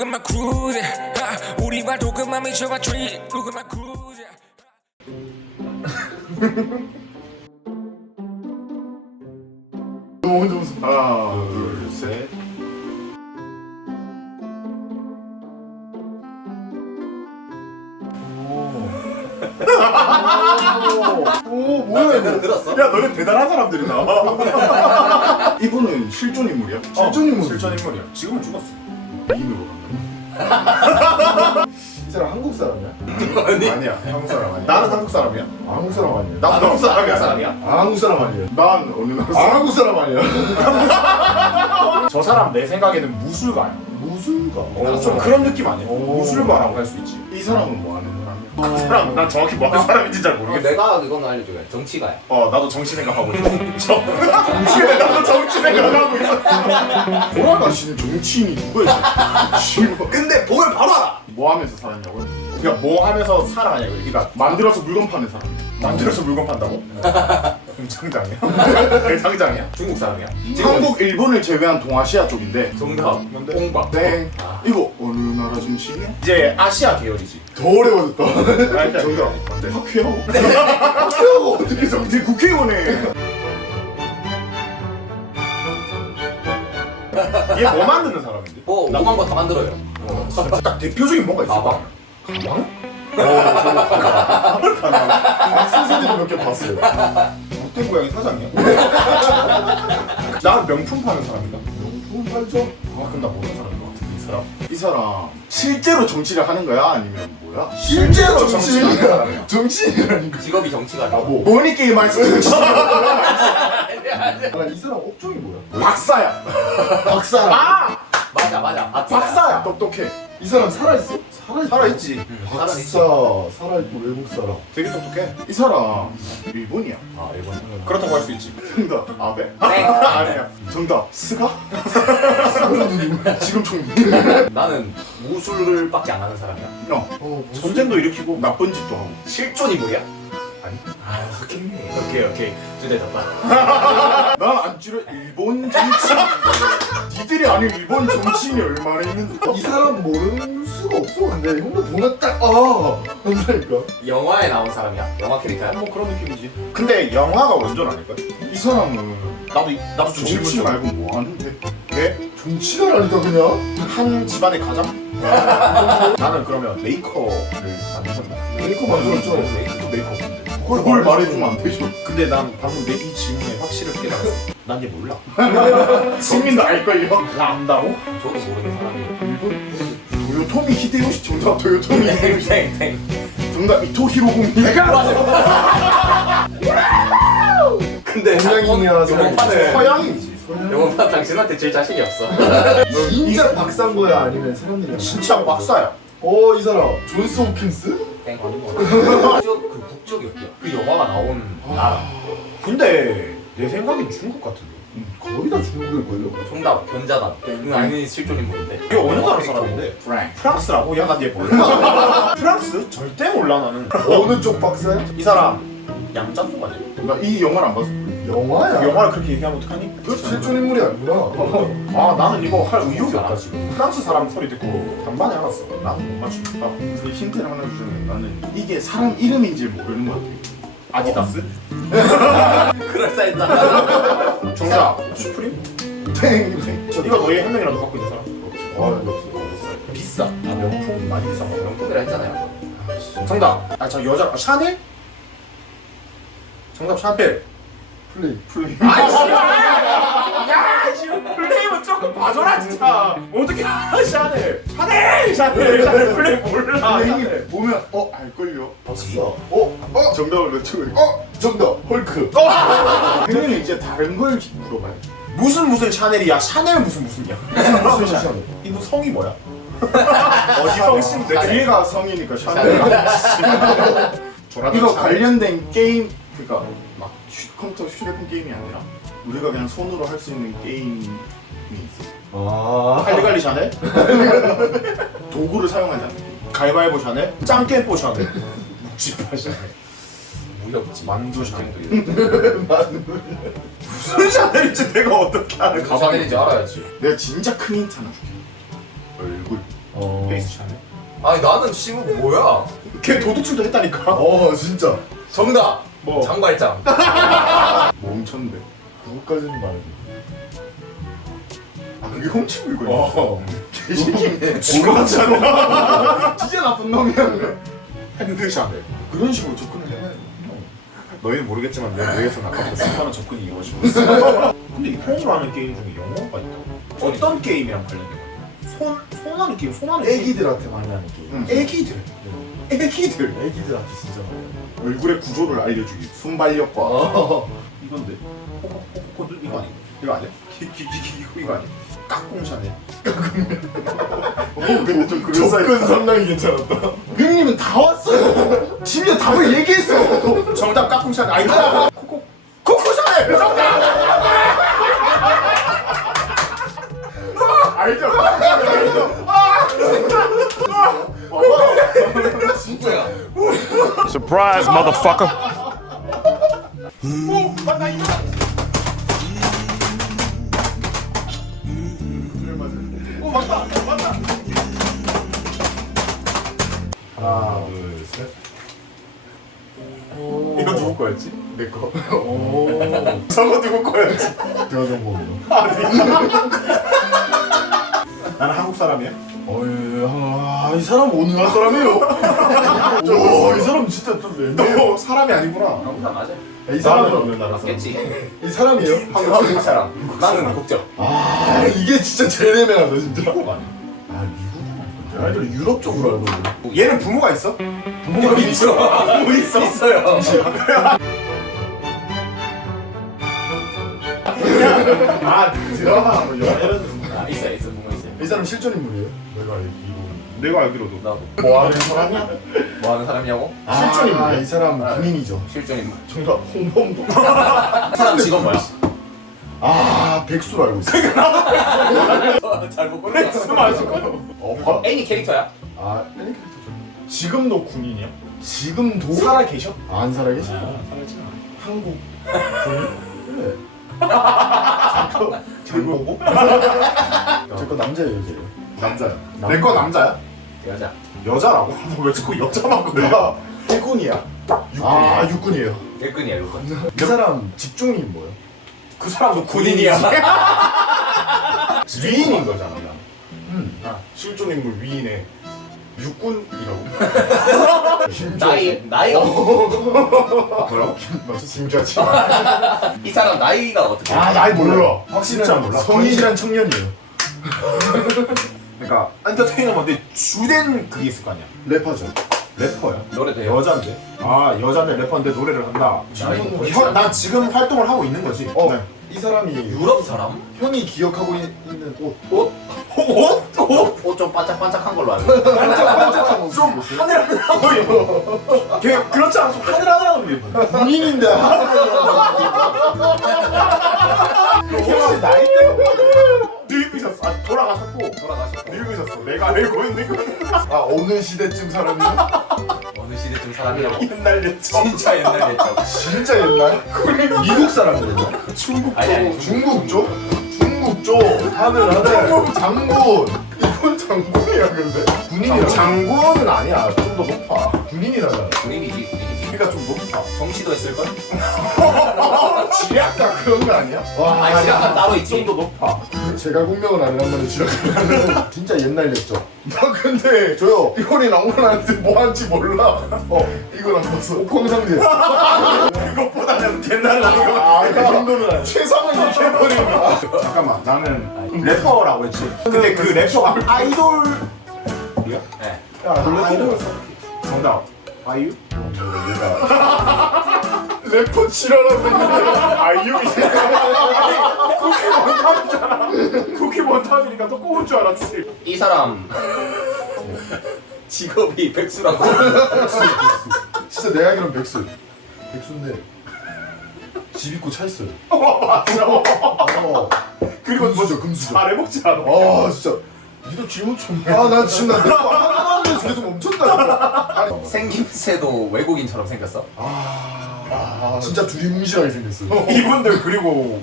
My cruise 아, 우리와 at my cruise 너무 좋습 하나, 둘, 셋. 오, 뭐야 이거? 들었어? 야, 너네 대단한 사람들이다. 이분은 실존 인물이야? 실존 인물. 실존 인물이야. 지금은 죽었어. 미인으로 이 사람 한국 사람이야? 간다. 아니야, 한국 사람 아니야. 나는 한국 사람이야. 아, 한국 사람 아니야? 나도 한국 사람이야. 사람이야? 아, 한국 사람 아니야? 난 어느 나라 아, 사람? 한국 사람 아니야? 저 사람 내 생각에는 무술가야. 무슨가? 어, 좀 그런 느낌 아니야? 오. 무술가라고 할 수 있지. 이 사람은 뭐 하는 사람이야? 그 사람, 난 정확히 뭐 하는 사람인지 잘 어, 모르겠어. 내가 이건 알려줘요. 정치가야. 어, 나도 정치 생각하고 있어. 정, 정치에 나도 정치 생각하고 있어. 돌아가시는 정치인이 누구야? 지금 근데 복을 바로 알아. 뭐 하면서 살았냐고요? 그러니까 뭐 하면서 살아가냐고요? 그러니까 만들어서 물건 파는 사람. 만들어서 물건 판다고? 공장장이야? 대장장이야? 중국 사람이야. 한국, 일본을 제외한 동아시아 쪽인데. 정답. 뭔데? 홍박. 네. 아. 이거 어느 나라 정치인이야? 이제 아시아 계열이지. 더 어려워졌다. 정답. 뭔데? 학회하고? 학교하고 어떻게 정치 국회의원에 얘 뭐 만드는 사람인데? 뭐 오만 거 다 만들어요. 딱 대표적인 뭔가 있어. 가방. 가방? 학생들이 몇개 봤어요. 롯데 고양이 사장이야? 나 명품 파는 사람인가? 명품 팔죠? 아 그럼 나 모르는 사람인 것 같은데 이 사람. 이 사람 실제로 정치를 하는 거야? 아니면 뭐야? 실제로 정치인이야. 정치인이야. 정치인이라니까. 직업이 정치가야. 아, 뭐? 모니 게임 할수 정치 아, 이 사람 업종이 뭐야? 박사야 박사. 아! 맞아 맞아. 아, 박사야 똑똑해 이 사람 살아있어? 살아있 살아있지. 응, 박사. 살아있지. 살아있고 외국 사람. 되게 똑똑해. 이 사람 일본이야 아 일본. 그렇다고 할 수 있지. 정답 아베? 땡. 아니야 정답 스가? 지금 총리 나는 무술을 밖에 안 하는 사람이야. 어 어, 무슨- 전쟁도 일으키고 나쁜 짓도 하고 실존 인물이야? 아니. 아 오케이. 오케이 오케이 주제 잡다. 난안 줄여 일본 정치인 니들이 아닌 일본 정치인이 얼마나 있는데 이 사람 모를 수가 없어. 근데 형도 보면 딱 아. 한다니까. 영화에 나온 사람이야. 영화 캐릭터야. 뭐 그런 느낌이지. 근데 영화가 원조는 아닐걸? 이 사람은 나도 이- 나도 좀 질문 정치 좀. 말고 뭐 하는데? 왜? 정치가 아니다 그냥. 한 집안의 가장? 나는 그러면 메이커를 만드셨나? 메이커 만들었죠. 메이커인데. 그걸 말해주면 안 되죠 근데 난 방금 내 이 질문에 확실을 깨달았어. 난 얘 몰라. 시민도 알걸요? 나 안다고? 저도 모르는 사람이야. 일본 도요토미 히데요시 정답 도요토미 히데요시 땡땡. 정답 이토 히로부미 근데 동양인이야, 영원판은 서양인이지 영원판 당신한테 제일 자신이 없어. 진짜 박사인 거야 아니면 사람들이? 진짜 박사야. 어, 이 사람 존스 홉킨스? 땡 아닌 거 같아. 국적 그 국적이 어디야? 그 영화가 나온 나라. 근데 내 생각엔 중국 같은데. 거의 다 중국일 걸요. 정답 견자단. 응 아니 실존 인물인데. 이게 어느 나라 사람인데? 프랭크 프랑스라고? 야, 나얘 몰라. 프랑스? 절대 몰라, 나는. 어느 쪽 박사야? 이 사람, 양짠속 아니야? 나 이 영화를 안 봤어 영화야. 영화를 그렇게 얘기하면 어떡하니? 그 실존 인물이 아니구나. 아, 나는 이거 할 의욕이 없다, 지금. 프랑스 사람 소리 듣고 단반에 알았어. 나는 못 맞춘다. 그 힌트를 하나 주면 나는 이게 사람 이름인지 모르는 것 같아 아디다스? 그럴싸했다. 정답, 슈프림? 땡. 이거 너희 한 명이라도 갖고 있는 사람? 아. 없어. 비싸. 아, 명품 많이 비싼 거. 명품이라 했잖아요. 정답. 아, 저 여자, 아, 샤넬? 정답, 샤넬. 플레이. 플레이 아, 씨발! 야, 지금 플레임은 조금 봐줘라, 진짜. 어떻게 알아, 샤넬? 샤넬! 샤넬! 샤넬 플레임 몰라. 플레이 보면 어 알걸요 박사. 어? 어? 정답을 맞추고 어? 정답. 헐크. 그러면 이제 다른 걸 물어봐요 무슨 무슨 샤넬이야? 샤넬 무슨 무슨이야? 무슨 샤넬? 이분 성이 뭐야? 어디 성씨인데? 샤넬. 뒤에가 성이니까 샤넬 이거 샤넬. 관련된 게임 막 휴- 컴퓨터 휴대폰 게임이 아니라 우리가 그냥 손으로 할 수 있는 게임이 있어 아. 할리갈리 샤넬? 도구를 사용하지 않는 가위바위보 샤넬? 짱깨뽀 샤넬? 묵지파 샤넬? 무협지. 만두 샤넬 무슨 샤넬인지 내가 어떻게 알아? 가방인지 알아야지. 내가 진짜 큰 힌트 하나 줄게 얼굴 어. 페이스 샤넬. 아니 나는 친구 뭐야? 걔 도둑질도 했다니까. 어 진짜. 정답. 뭐? 장발장. 멈췄는데. 그거까지는 말해. 아 그게 훔친 물건이야. 어. 개새끼네. 죽었잖아. 진짜 나쁜 놈이야. 핸드 샤넬. 그런 식으로 접근을 해야 돼. 너희는 모르겠지만 내 뇌에서는 아까부터 순간한 접근이 이루어지고 있어. 근데 이 폰으로 하는 게임 중에 영어가 있다. 어떤 게임이랑 관련된 거야? 손 손하는 게임, 손하는 게임. 애기들한테 많이 하는 게임. 응. 애기들. 애기들. 애기들한테 진짜 많이 하는 얼굴의 구조를 알려주기. 순발력과. 어. 이건데. 호호호호도 이거 아니야? 이거 아니야? 기기기 이거 이거 아니야? 깍꿍 샤넬. 어, 근데 좀 접근 상당히 괜찮았다. 형님은 다 왔어요. 심지어 답을 얘기했어. 정답 깍꿍 샤넬. 아니 코코 코코 샤넬. 정답. 알죠? Surprise, motherfucker. 하나 둘 셋. 이거 누구 거였지? 내 거. 오. 저거 누구 거였지? 볼. 나는 한국 사람이야. 어이, 아, 이 사람 어느 나라 사람이에요? 오, 이 사람 진짜 좀 내. 너 사람이 아니구나. 정답 맞아. 이 사람은 없는 나라 사람. 맞겠지. 이 사람이에요? 한국 사람. 나는 국적. 아, 이게 진짜 제일 애매하다 진짜. 한국 아니야. 아, 미국? 아이들 유럽 쪽으로 알고 있네. 얘는 부모가 있어? 부모가 있어. 부모 있어? 있어요. 아 드라마 뭐 영화는 아, 있어 있어. 이 사람 실존 인물이에요? 내가 알기로. 내가 알기로도 나도. 뭐 하는 사람이야? 뭐 하는 사람이냐고? 실존 인물. 아, 이 사람 군인이죠. 실존 인물. 정답 홍범도. 사람 직업 뭐야? 아, 백수로 알고 있어. 잘못 골랐어. 어, 애니 캐릭터야? 아, 애니 캐릭터죠. 지금도 군인이야? 지금도 살아 계셔? 안 살아계시? 살아있지 않아. 한국 그래. 장보고? 제거 남자예요, 여자예요? 남자야. 내거 남자야? 여자. 여자라고? 너왜 자꾸 여자만 그래? 내가 해군이야. 아, 육군이에요. 일꾼이야 일꾼. 이 사람 직종이 뭐예요? 그 사람도 군인이야. 위인인 거잖아. 나. 음. 아, 실존 인물 위인의 육군이라고. 나이 나이가 뭐라고? 맞죠? 지금까지. 이 사람 나이가 어떻게? 아, 나이 몰라. 진짜 몰라. 성인이란 청년이에요. 그러니까 엔터테이너인데 주된 그게 있을 거 아니야. 래퍼죠. 래퍼야. 노래 돼요? 여잔데. 아 여잔데 래퍼인데 노래를 한다. 나이 뭐 현, 난 지금 활동을 하고 있는 거지. 어, 네. 이 사람이 유럽 사람? 형이 기억하고 있- 있는 옷. 옷? 옷? 옷? 옷좀 반짝반짝한 걸로 알고. 있어. 반짝반짝한 옷. 좀 하늘하늘하고 입어. 걔 그렇지 않아. 좀 하늘하늘하고 입어. 군인인데 혹시 나이대가 늙으셨어. 아 돌아가셨고 돌아가셨고. 늙으셨어. 내가 알고 있는 건 아 어느 시대쯤 사람이요? 어느 시대쯤 사람이라고? 옛날 예적. 진짜 옛날 됐죠. 진짜 옛날? 미국 사람들이요? 중국 아니 아니 중국 쪽? 중국 쪽 하늘 하늘. 장군 이건 장군이야 근데. 군인이라 장군은 아니야. 좀 더 높아. 군인이라잖아. 군인이지 군인 키가 좀 높아. 정치도 했을 걸? 지략가 그런 거 아니야? 와 아니 지금 따로 있지. 좀더 높아. 제가 공명은 아니란 말에 지략가는 진짜 옛날 냈죠 나 근데 저요 이혼이 나오는데 뭐 한지 몰라 어안 봤어 옥황상제 그것보다는 옛날은 아니고. 아 그 정도는 아니야 최상을 이렇게 해버리는 거야. 잠깐만, 나는 래퍼라고 했지. 근데 그 래퍼가 아이돌. 우리야? 네. 야 아이돌. 정답. 아이유? 래퍼 지랄하고 있는데 아이유? 그렇게 원탑이잖아. 그렇게 원탑이니까 또 꼬운 줄 알았지. 이 사람 직업이 백수라고. 진짜 내가 알기론 백수 백수인데 집 있고 차 있어요 맞아. 어 그리고 뭐 금수저 금수저 잘해먹지 않아. 아 진짜 니도 질문 좀아나 지금 나 계속 멈췄다니까 아니 생김새도 외국인처럼 생겼어. 아 진짜 둘이 뭉실하게 생겼어 이분들 그리고.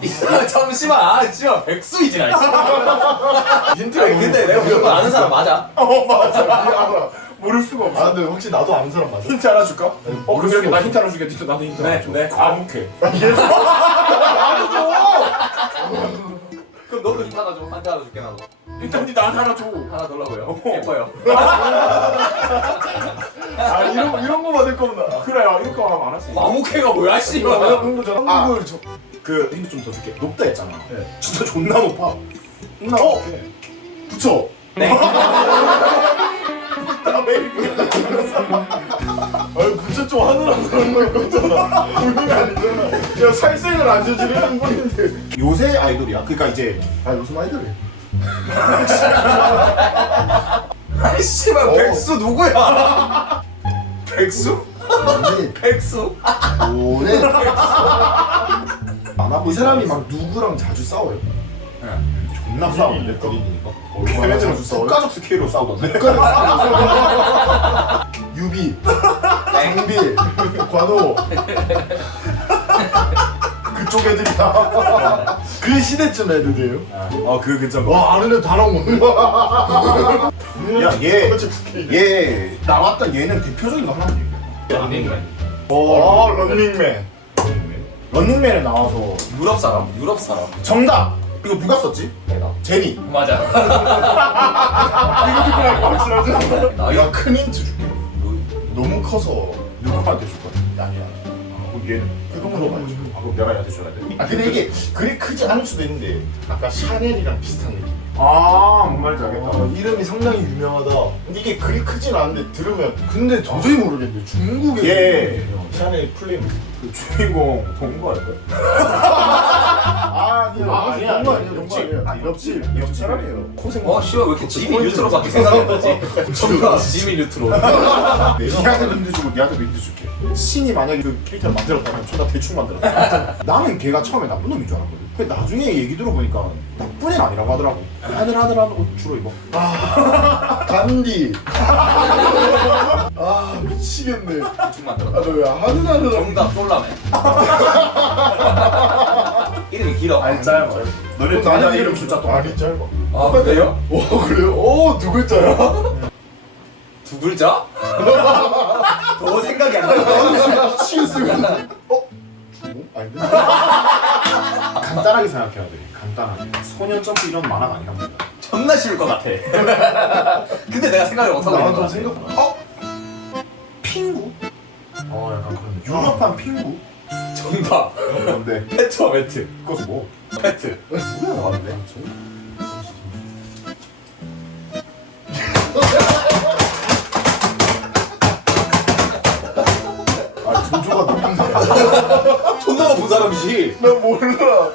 이 사람 씨발 아 씨발 백수이지 나 씨발 힌트가 아니 근데 내가 무조건 아는 사람 맞아 어 맞아 알아 모를 수가 없어 아 근데 혹시 나도 아는 사람 맞아? 힌트 하나 줄까? 어 모를 그럼 이렇게 수가 나 없어. 힌트 하나 주겠지 나도 힌트 하나 네, 줘 네. 과묵해 그럼 너도 힌트 하나 줘. 한테 하나 줄게 나도. 일단 니 나한테 하나 줘. 하나 달라고요? 예뻐요. 아 이런 이런 거 받을 겁니다 그래요. 이렇게 하면 안 하지. 과묵해가 뭐야 씨발 아. 한국을 저 그 힌트 좀 더 줄게. 높다 했잖아. 네. 진짜 존나 높아. 존나 어? 높아. 붙여. 네. 아니 붙여 좀 하느라고 그런 거였잖아 본인이 아니잖아 야 살생을 안 저지르는 분인데. 요새 아이돌이야? 그러니까 이제 아 요즘 아이돌이 아이 씨발 어. 백수 누구야? 백수? 아니. 백수? 오래? 많아 이 사람이 막 누구랑 자주 싸워요. 존나 싸우는데 본인이니까 얼마나 걔네들은 자주 싸워요? 국가적 스케일로 싸우던데? 유비 장비 관호 그쪽 애들이야. 그 시대쯤 애들이에요. 어그 근처 와 아는 애다 나온 거야 야얘 도대체 국회 얘 나왔던 얘는 대표적인 거 하나만 얘기해. 아 런닝맨. 런닝맨에 나와서 유럽 사람 유럽 사람. 정답! 이거 누가 썼지? 내가. 제니. 맞아. 이거 듣고 나니까 확실하지? 나 내가 큰 힌트 줄게. 뭐, 너무 커서 누구한테 줄 거야? 아니야. 아, 그럼 얘는 그거 물어봐야지 아 그럼 내가 얘한테 줘야 돼? 아 근데 이게 그리 크지 않을 수도 있는데 아까 샤넬이랑 비슷한 느낌 아 뭔 말인지 알겠다 어, 이름이 상당히 유명하다 근데 이게 그리 크진 않은데 들으면 근데 도저히 모르겠는데 중국에 예. 샤넬 플레임 그 주인공 동거 알걸? 아 아니요 아, 아니야, 아니야 아니야. 아니야 옆집. 아, 옆집 옆집. 사람이에요 고생 어 씨발 왜 이렇게 지미 뉴트로 밖에 생각이 안 나지 존나 지미 뉴트로 니한테 힌트 주고 니한테 힌트 줄게 신이 만약에 그 캐릭터를 만들었다면 존나 대충 만들었다. 나는 걔가 처음에 나쁜 놈인 줄 알았거든. 근데 나중에 얘기 들어보니까 나쁜 애는 아니라고 하더라고. 하늘하늘하늘 옷 주로 입어. 간디. 아 미치겠네. 대충 만들었다. 아너왜 하느하느 정답 쫄라맨 이름이 길어. 알짜야 너네 나는 이름 숫자 또 아니 짧아. 아 그래요? 오 그래요? 오두 글자야? 두 글자? 더 생각이 안 나. 치겠으면 어? 주모? 아닌데? 간단하게 생각해야 돼 간단하게 소년 점프 이런 만화가 아니란 말이야 존나 쉬울 것 같아. 근데 내가 생각을 못 하고 있는 나도 거야. 생각 어? 핑구? 어 약간 그런 유럽판 핑구? 정답. 뭔데? 페트와 매트. 그것은 뭐? 페트. 뭐야 나왔는데? 사람이지. 나 몰라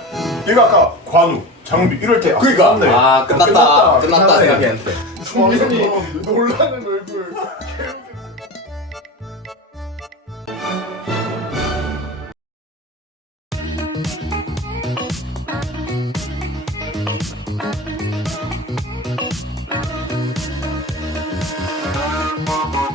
얘가 아까 관우, 장비 이럴 때 그러니까. 끝났네. 아 끝났다. 끝났다. 끝났다 끝났네. 생각했는데. 성민이 놀라는 얼굴